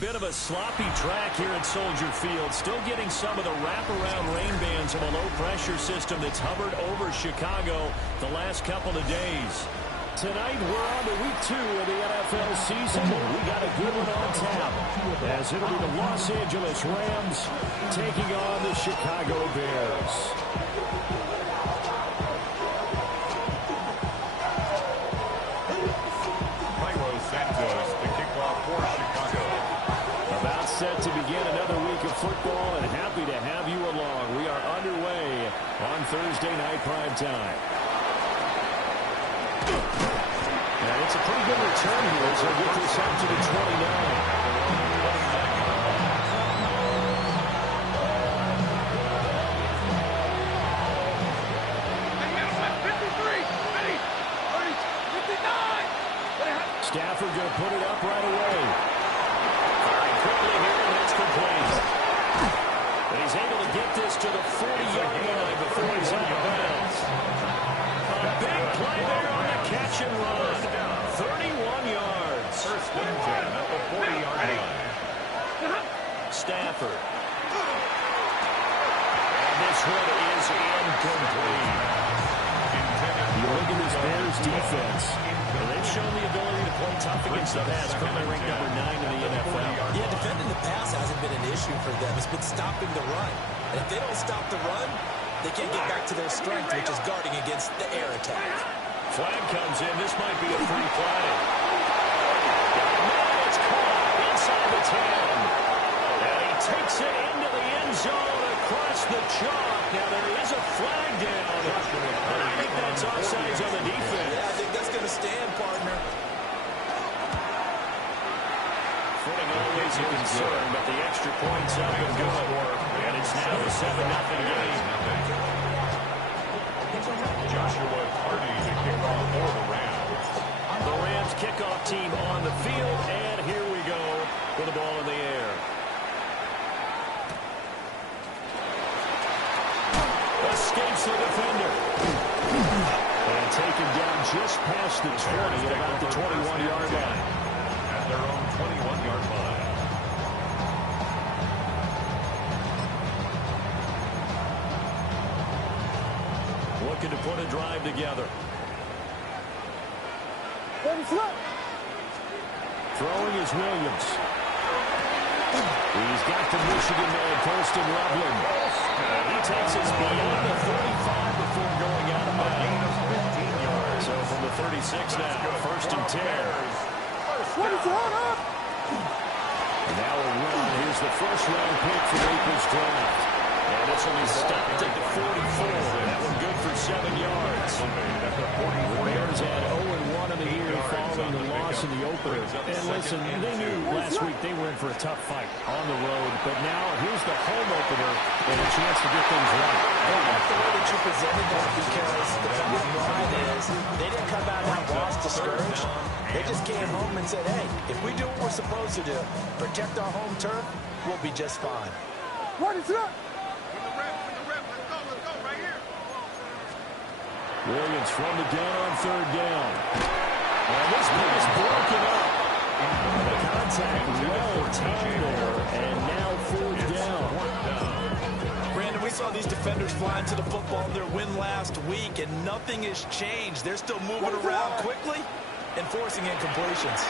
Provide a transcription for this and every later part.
Bit of a sloppy track here at Soldier Field. Still getting some of the wraparound rain bands of a low-pressure system that's hovered over Chicago the last couple of days. Tonight, we're on to week 2 of the NFL season. We got a good one on tap, as it'll be the Los Angeles Rams taking on the Chicago Bears. Set to begin another week of football, and happy to have you along. We are underway on Thursday night prime time. And it's a pretty good return here as they'll get this up to the 29. Stafford going to put it up right away. Quickly here, and it's complete. But he's able to get this to the 40-yard line before he's out of bounds. A big play there on the catch and run. 31 yards. First and 10 at the 40-yard line. Stafford. And this one is incomplete. You look at this Bears defense. They've shown the ability to play tough against the pass. Currently ranked number 9 in the NFL. Yeah, defending the pass hasn't been an issue for them. It's been stopping the run. And if they don't stop the run, they can't get back to their strength, which is guarding against the air attack. Flag comes in. This might be a free play. Now it's caught inside the 10. And he takes it into the end zone across the chalk. Now there is a flag down. And I think that's offsides on the defense. Yeah, I think that's going to stand, partner. Footing always a concern, but the extra point's up and good. And it's now a 7-0 game. Joshua Carty to kick off for the Rams. The Rams kickoff team on the field, and here we go with the ball in the air. Escapes the defender. And taken down just past the 20 at about the 21-yard line. At their own 21-yard line. Looking to put a drive together. Throwing is Williams. He's got the Michigan man, Colston Loveland. He takes us beyond the 35 before going out of bounds. So from the 36 now, first and 10. And now a run. Here's the first-round pick for April's draft. And this will be stopped at the 44. That one good for 7 yards. The Bears had 0-1 in the year following the loss in the opener. And listen, they knew last week they were in for a tough fight on the road. But now here's the home opener and a chance to get things right. I like the way that you presented that, because the bottom line is they didn't come out of that loss discouraged. They just came home and said, hey, if we do what we're supposed to do, protect our home turf, we'll be just fine. What is up? Williams from the gun on third down. And this one is broken up. The contact well timed there, and now fourth down. Brandon, we saw these defenders flying to the football in their win last week, and nothing has changed. They're still moving around quickly and forcing incompletions.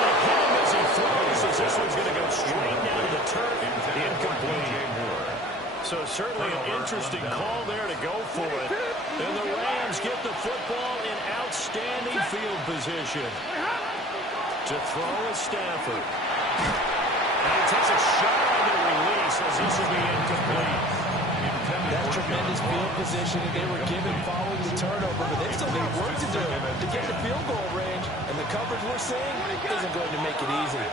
Again as he throws, as this one's going to go straight down to the turf. Incomplete. So certainly an interesting call there to go for it. And the Rams get the football in outstanding field position. To throw is Stafford. And he takes a shot on the release as this will be incomplete. That's tremendous field position that they were given following the turnover, but they still got work to do to get the field goal range, and the coverage we're seeing isn't going to make it easy.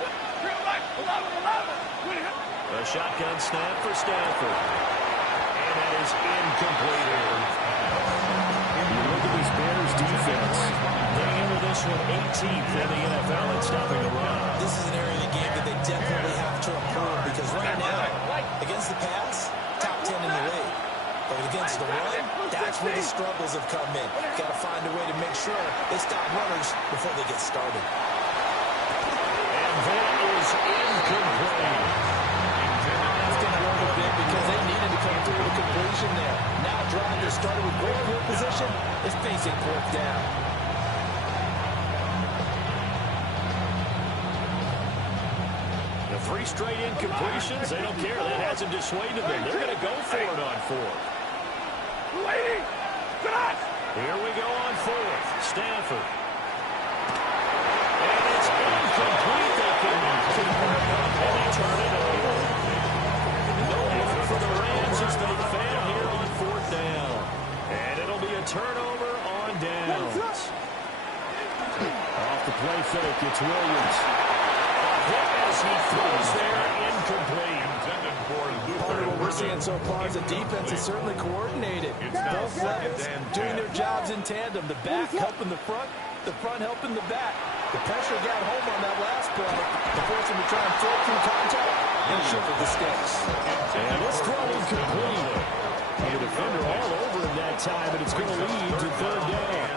A shotgun snap for Stafford. And that is incomplete. You look at this Bears defense. They enter this one 18th in the NFL in stopping the run. This is an area of the game that they definitely have to improve, because right now, against the pass, top 10 in the league. But against the run, that's where the struggles have come in. Got to find a way to make sure they stop runners before they get started. that is incomplete. That's going to hurt a bit because they needed to come through with a completion there. Now drive that started with great field position is facing fourth down. The 3 straight incompletions, they don't care. That hasn't dissuaded them. They're going to go for it on 4th. Here we go on 4th. Stafford. And it's incomplete. They convert, and they turn it over. No more for the Rams as they fail here on 4th down. And it'll be a turnover on downs. Off the play fake, it's Williams. As he throws there, incomplete. Part of what we're seeing so far is the defense is certainly coordinated. Both levels doing their jobs in tandem. The back helping the front helping the back. The pressure got home on that last play to force him to try and throw through contact and shoot with the sticks. And this throw incomplete. The defender all over him that time, and it's going to lead to 3rd down.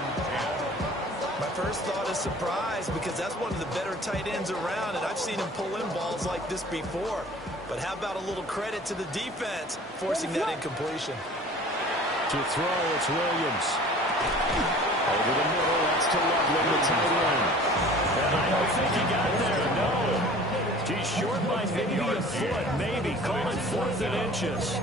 My first thought is surprise because that's one of the better tight ends around, and I've seen him pull in balls like this before. But how about a little credit to the defense forcing that incompletion? To throw, it's Williams. Over the middle, that's to Loveland, the tight end. And I don't think he got there, no. He's short by maybe a foot, maybe. Call it 4th and inches.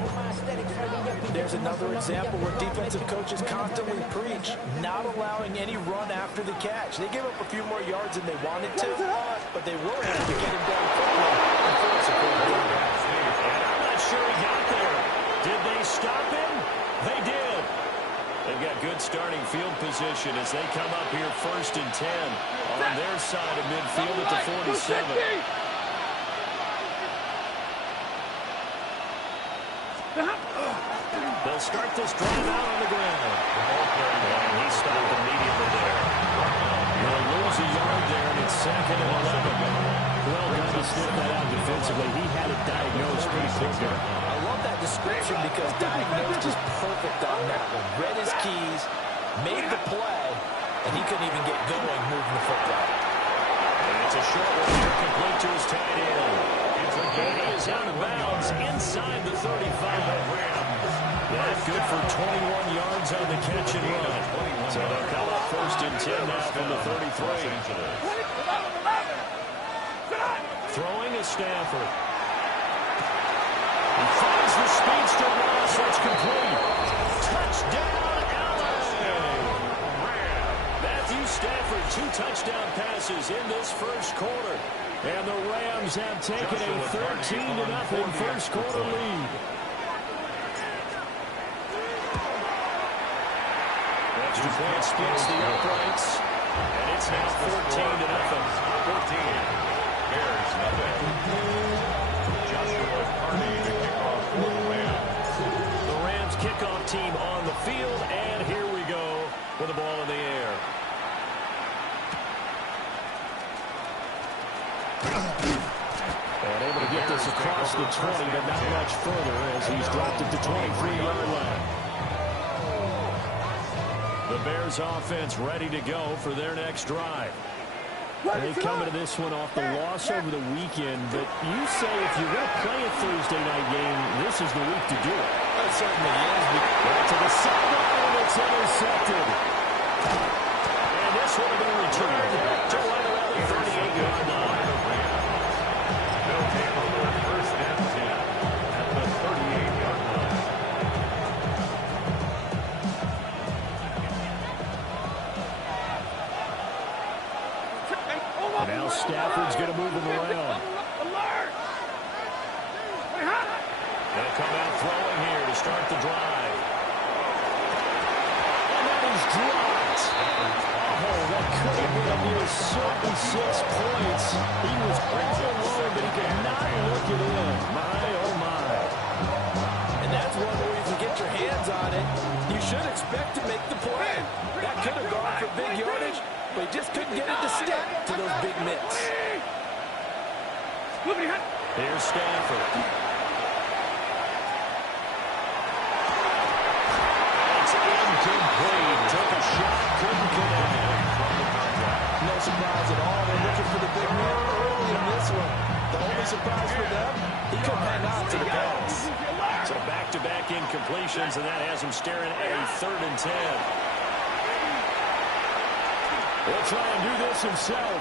There's another example where defensive coaches constantly preach not allowing any run after the catch. They gave up a few more yards than they wanted to, but they were able to get him down quickly and force a fourth down. And I'm not sure he got there. Did they stop him? They did. They've got good starting field position as they come up here 1st and 10 on their side of midfield at the 47. They'll start this drive out on the ground. And he stopped immediately there. They'll lose a yard there, and it's 2nd and 11. Well, got to sniff that out defensively. He had it diagnosed pretty quickly. I love that description because diagnosed is perfect on that one. Read his keys, made the play, and he couldn't even get going moving the football. And it's a short one here, complete to his tight end. And he is out of bounds inside the 35. That's good for 21 yards on the catch and run. So they'll come up 1st and 10 now from the 33. Throwing is Stafford. He finds the speedster Ross. That's complete. Touchdown, Allen. Matthew Stafford, 2 touchdown passes in this first quarter. And the Rams have taken a 13-0 first quarter lead. Extra point splits the uprights. And it's now 14-0. 14. Bears nothing. Joshua Carney, the kickoff for the Rams. The Rams kickoff team on the field. And here we go with the ball in the air. And able to get this across the 20, but not much further as he's dropped it to 23-yard line. The Bears offense ready to go for their next drive. They come into this one off the loss over the weekend, but you say if you're going to play a Thursday night game, this is the week to do it. It certainly is. Back to the sideline, and it's intercepted. And this one will be returned to right around the 38-yard line. They'll take over 1st and 10 at the 38-yard line. Now Stafford's going to move him around. They'll come out throwing here to start the drive. And that is dropped. Oh, that could have been a near 76 points. He was all alone, but he could not look it in. My, oh, my. And that's one where if you get your hands on it, you should expect to make the play. That could have gone for big yardage, but he just couldn't get it to stick to those big mitts. Here's Stafford. It's incomplete. Took a shot, couldn't connect. No surprise at all. They're looking for the big man early in this one. The only surprise for them, he couldn't hang on to the pass. So back-to-back incompletions, and that has him staring at a 3rd and 10. He'll try and do this himself.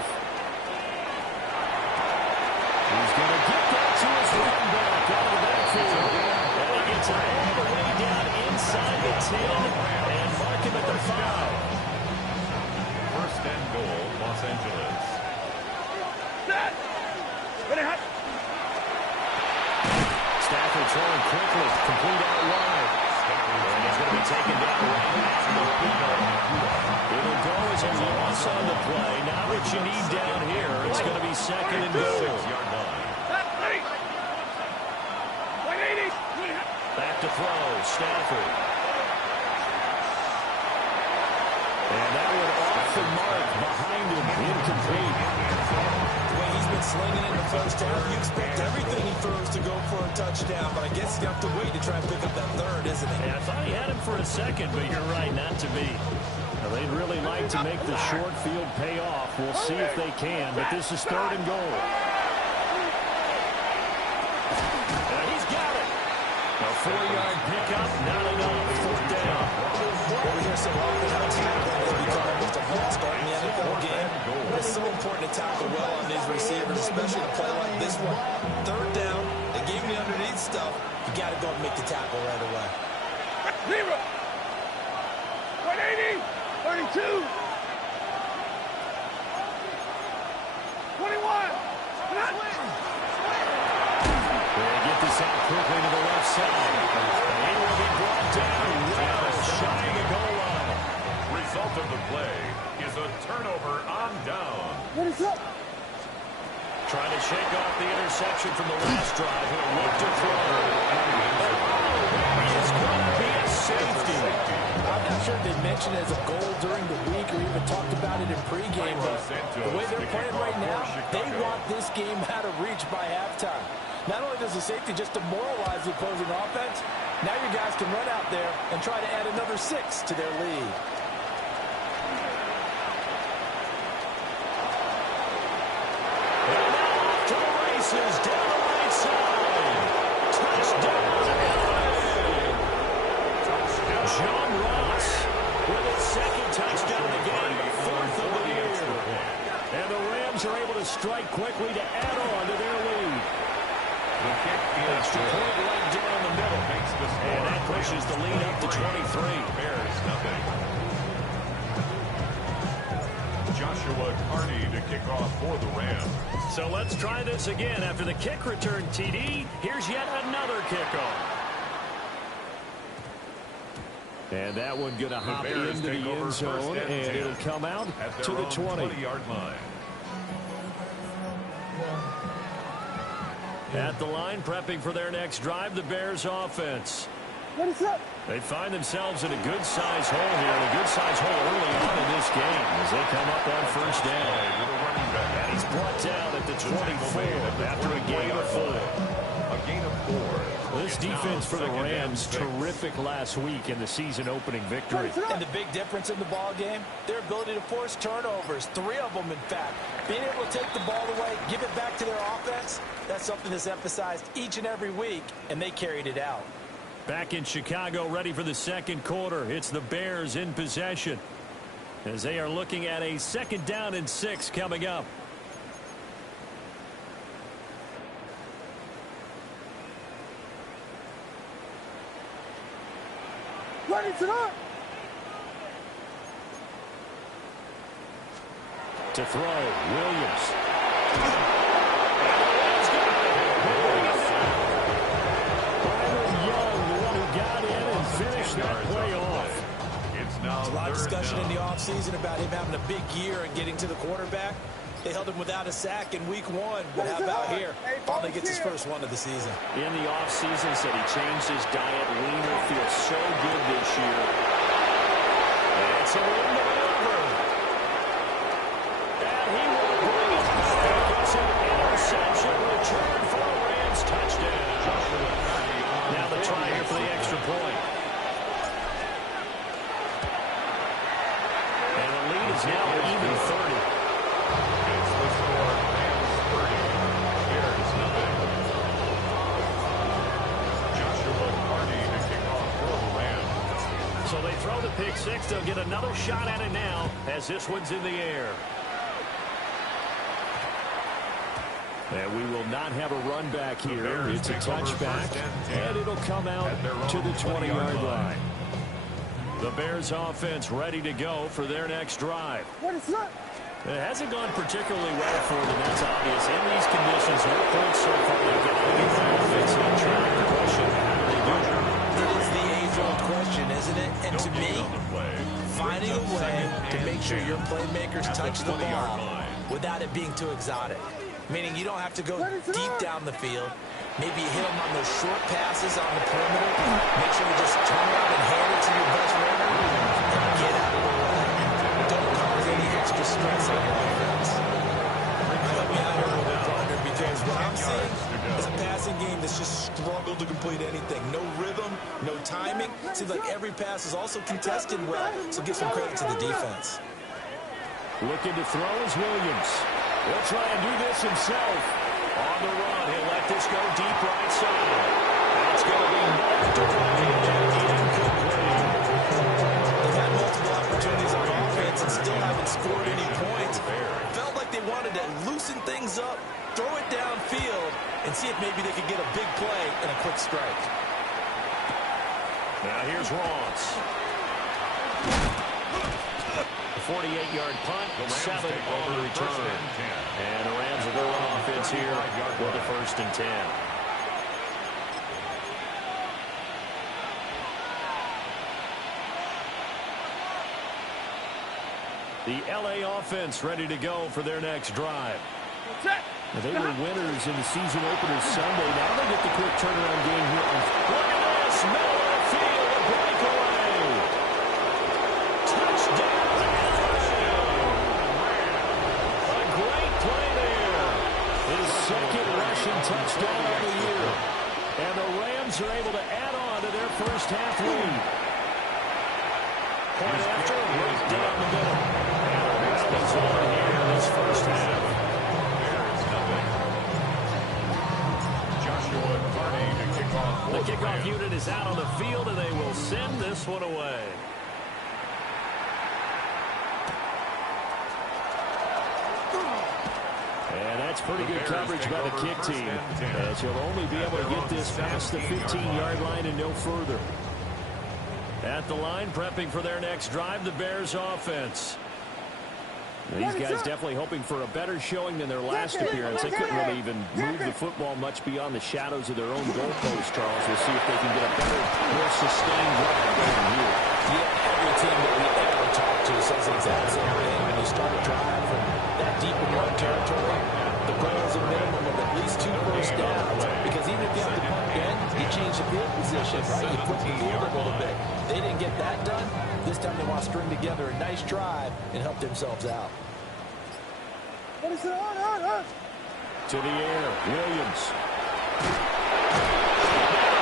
He's going to get that to his running back out of the backfield. And he gets it all the way down inside the 10 and mark him at the 5. First and goal, Los Angeles. Stafford throwing quickly, complete out wide. And he's going to be taken down right at the field. It'll go as a loss on the play. Now what you need down here, it's going to be 2nd and goal. 6-yard line. Back to throw, Stafford. And that one off the mark behind him, incomplete. The way he's been slinging in the first half, you expect everything he throws to go for a touchdown, but I guess you have to wait to try and pick up that 3rd, isn't it? Yeah, I thought he had him for a second, but you're right, not to be. Now, they'd really like to make the short field pay off. We'll see if they can, but this is 3rd and goal. He's got it. A 4-yard pickup, not enough. 4th down. Well, we hear so often how tackling has become almost a must start in the NFL game. But it's so important to tackle well on these receivers, especially to play like this one. 3rd down, they gave me underneath stuff. You got to go and make the tackle right away. 180, 32, 21. They get this out quickly to the left side. And he will be brought down well shy of the goal line. Result of the play is a turnover on down. What is up? Trying to shake off the interception from the last drive. He'll look to throw. It's going to be a safety. I'm not sure if they mentioned it as a goal during the week or even talked about it in pregame, but the way they're playing right now, they want this game out of reach by halftime. Not only does the safety just demoralize the opposing offense, now your guys can run out there and try to add another 6 to their lead. And now off to the races down the right side. Touchdown, John Ross with his 2nd touchdown of the game, 4th of the year. And the Rams are able to strike quickly to add on to their lead. The kick is Extra point right down the middle. makes the score. And that pushes the lead up to 23. Bears nothing. Joshua Carney to kick off for the Rams. So let's try this again. After the kick return, TD, here's yet another kickoff. And that one going to hop Bears into take the over end zone, first and and 10 it'll come out at to their the own 20. 20-yard line. At the line, prepping for their next drive, the Bears offense. What is up? They find themselves in a good-sized hole here, and a good-sized hole early on in this game as they come up on first down. With a running back. And he's brought down at the 24 after a gain of 4. A gain of 4. This defense for the Rams, terrific last week in the season-opening victory. And the big difference in the ball game, their ability to force turnovers, 3 of them in fact. Being able to take the ball away, give it back to their offense, that's something that's emphasized each and every week, and they carried it out. Back in Chicago, ready for the second quarter. It's the Bears in possession as they are looking at a 2nd down and 6 coming up. Ready to up. To throw, Williams. There's a lot of discussion in the offseason about him having a big year and getting to the quarterback. They held him without a sack in week 1, but how about here? Finally gets his first one of the season. In the offseason, said he changed his diet. Leaner, feels so good this year. It's a win to over. And he will bring it back. It's an interception return for a Rams touchdown. Now the try here for the extra point. And the lead is now even 30. It's the score, Rams 30, So they throw the pick six. They'll get another shot at it now as this one's in the air. And we will not have a run back here. It's a touchback, and it'll come out to the 20-yard line. The Bears offense ready to go for their next drive. It hasn't gone particularly well for them, that's obvious. In these conditions, no points so far. They've got to get the offense on track. The question, how do they do it? It is the age-old question, isn't it? And to me, finding a way to make sure your playmakers touch the ball without it being too exotic. Meaning you don't have to go deep down the field. Maybe you hit them on those short passes on the perimeter. Make sure you just turn around and hand it to your best runner and get out of the way. Don't cause any extra stress on your offense. Help me out here with a partner, because what I'm seeing is a passing game that's just struggled to complete anything. No rhythm, no timing. Seems like every pass is also contested well, so give some credit to the defense. Looking to throw is Williams. He'll try and do this himself. On the run, he'll let this go deep right side. That's going to be knocked away and incomplete. They've had multiple opportunities on offense and still haven't scored any points. Felt like they wanted to loosen things up, throw it downfield, and see if maybe they could get a big play and a quick strike. Now here's Ross. 48-yard punt, 7 on the return. And the Rams will go on offense here with the 1st and 10. The L.A. offense ready to go for their next drive. They were winners in the season opener Sunday. Now they get the quick turnaround game here. Look at this! Middle of the field, a breakaway. Touchdown! His second rushing touchdown of the year. And the Rams are able to add on to their first half lead. Point after, right down the middle. And the Rams on here in this first half. The kickoff unit is out on the field, and they will send this one away. That's pretty good coverage by the kick team, as he'll only be able to get this past the 15-yard line and no further. At the line, prepping for their next drive, the Bears offense. These guys definitely hoping for a better showing than their last appearance. They couldn't really even move the football much beyond the shadows of their own goalpost, Charles. We'll see if they can get a better, more sustained drive going here. Yeah, every team that we ever talk to says the exact same thing. When you start a drive from that deep in your own territory, the goal is a minimum of at least 2 first downs, because even if you have to punt again, you change the field position, right? You put the field a little bit. They didn't get that done. This time they want to string together a nice drive and help themselves out. To the air, Williams.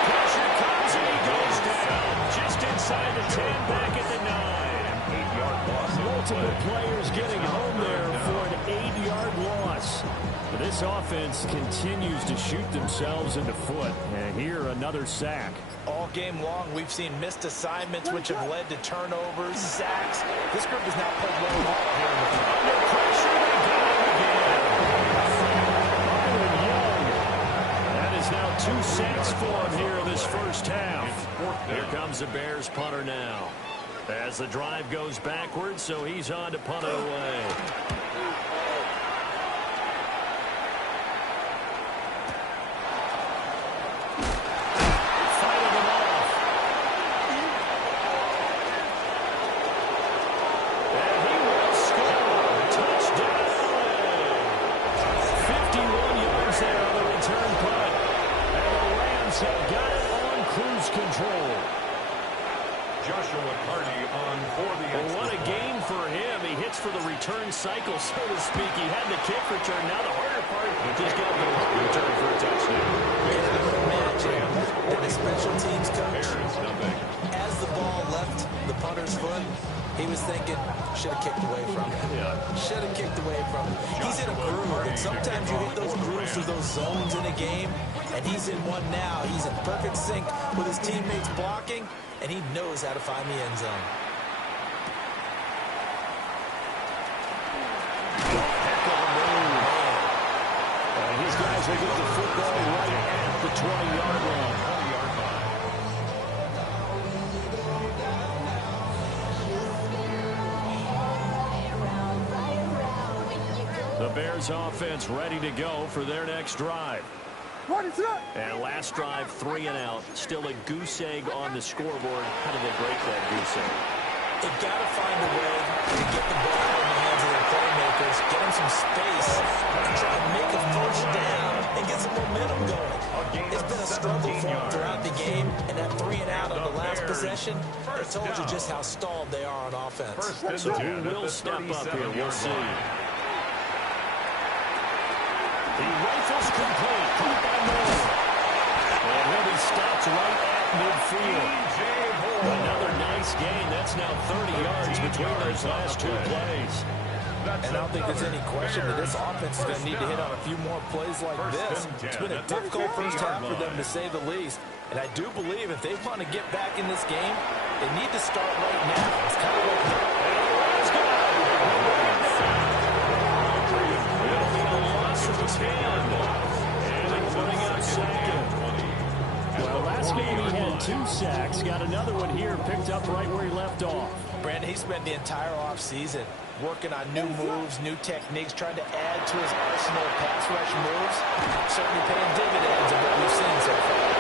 Pressure comes and he goes down. Just inside the 10, back at the 9. 8-yard loss. Multiple players getting home there for an 8-yard loss. This offense continues to shoot themselves in the foot. And here, another sack. All game long, we've seen missed assignments, which have led to turnovers, sacks. This group has now played well ball here in the front. Under pressure, they got him again. Young. That is now 2 sacks for him here in this first half. Here comes the Bears punter now. As the drive goes backwards, so he's on to punt it away. Cycle, so to speak. He had the kick return. Now the harder part is just getting the return for a touchdown. And I would imagine that a special teams coach, as the ball left the punter's foot, he was thinking, should have kicked away from it. Should have kicked away from it. He's in a groove, and sometimes you hit those grooves or those zones in a game, and he's in one now. He's in perfect sync with his teammates blocking, and he knows how to find the end zone. Heck of a move. And these guys will get the football right at the 20-yard line. The Bears offense ready to go for their next drive. And last drive, 3 and out. Still a goose egg on the scoreboard. How do they break that goose egg? They've got to find a way to get the ball in the hands of their playmakers, get them some space, and try and make a first down and get some momentum going. It's been a struggle for them throughout the game, and that 3 and out on the last possession, it told you just how stalled they are on offense. So who will step up here? We'll see. The rifle's complete. Caught by Moore. And he'll be stopped right at midfield. Another nice gain. That's now 30 yards between those last 2 plays. And I don't think there's any question that this offense is going to need to hit on a few more plays like this. It's been a difficult first half for them, to say the least. And I do believe if they want to get back in this game, they need to start right now. It's kind of like... Well, last game he had 2 sacks. Got another one here, picked up right where he left off. Brandon, he spent the entire offseason working on new moves, new techniques, trying to add to his arsenal of pass rush moves. Certainly paying dividends of what we've seen so far.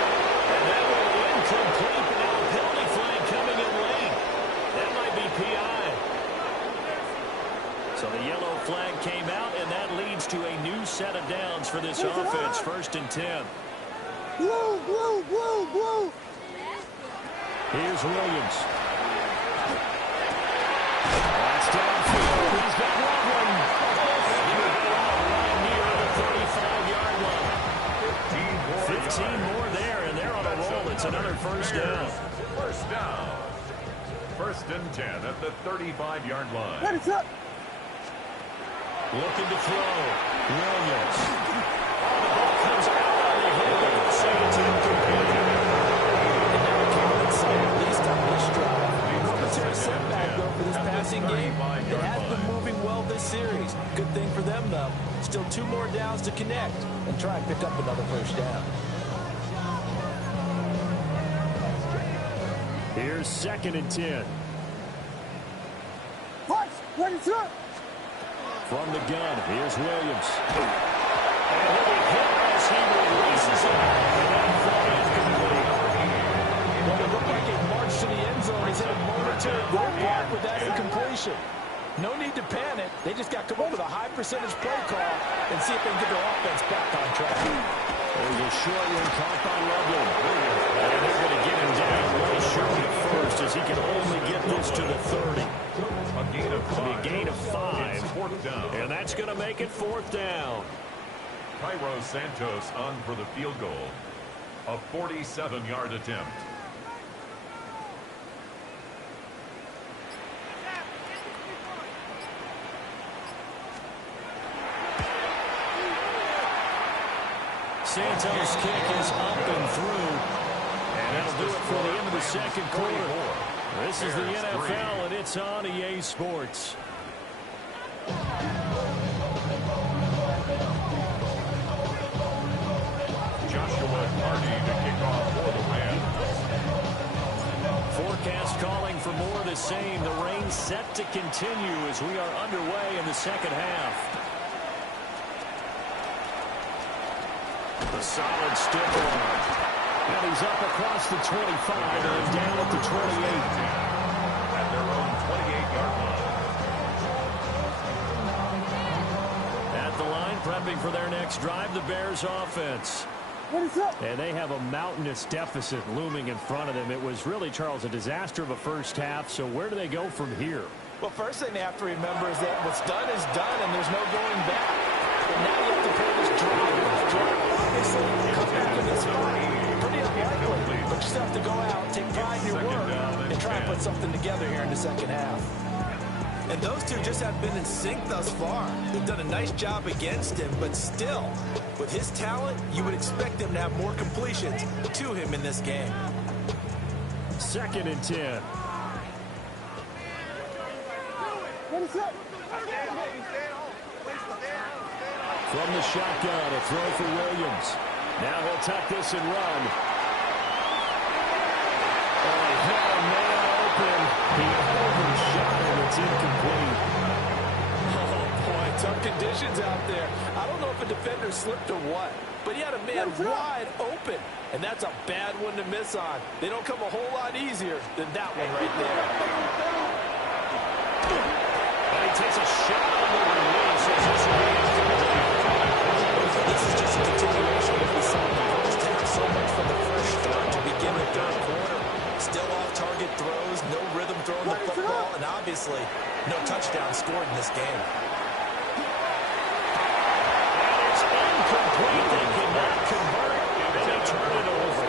And that one incomplete, but now a penalty flag coming in late. That might be PI. So the yellow flag came out, and that leads to a new set of downs for this offense. 1st and 10. Blue, blue, blue, blue. Here's Williams. That's downfield. He's got one. Right near the 35-yard line. 15 more there, and they're on a roll. It's another first down. First down. 1st and 10 at the 35-yard line. Ready, set. Looking to throw. Williams. The ball comes out on the head. They'll say it's incomplete. And now we came inside, at least on this drive. Momentary setback, though, for this passing game. It has been moving well this series. Good thing for them, though. Still 2 more downs to connect and try and pick up another first down. Here's 2nd and 10. Punch. Ready, set. From the gun, here's Williams. And he'll be hit as he releases it. And that fly is complete. Well, it looked like it marched to the end zone. He's hit a momentary roadblock with that incompletion. No need to panic. They just got to come up with a high percentage play call and see if they can get their offense back on track. There's a short one caught by Loveland. And they're going to get him down way short at first as he can only get this to the 30. A gain of 5. And that's going to make it 4th down. Cairo Santos on for the field goal. A 47-yard attempt. Santos' kick is up and through. And that'll do it for the end of the 2nd quarter. This is the NFL, and it's on EA Sports. Joshua Hardy to kick off for the Rams. Forecast calling for more of the same. The rain set to continue as we are underway in the 2nd half. A solid stiff arm. And he's up across the 25 and down at the 28. At their own 28-yard line. At the line, prepping for their next drive, the Bears offense. Ready, set. And they have a mountainous deficit looming in front of them. It was really, Charles, a disaster of a first half. So where do they go from here? Well, first thing they have to remember is that what's done is done, and there's no going back. But now you have to play this drive. Obviously, come back in this spot. Pretty unlikely, but you still have to go out, take pride in your work, and try and put something together here in the 2nd half. And those two just have been in sync thus far. They've done a nice job against him, but still, with his talent, you would expect them to have more completions to him in this game. 2nd and 10. Ready, set. From the shotgun, a throw for Williams. Now he'll tuck this and run. Oh, he had a man open. He overshot and it's incomplete. Oh, boy, tough conditions out there. I don't know if a defender slipped or what, but he had a man wide open, and that's a bad one to miss on. They don't come a whole lot easier than that one right there. And he takes a shot on the release. This is just a continuation of what we saw in the first half. So much from the fresh start to begin the third quarter. Still off-target throws, no rhythm throwing the football, and obviously no touchdown scored in this game. And it's incomplete. They cannot convert, and they turn it over.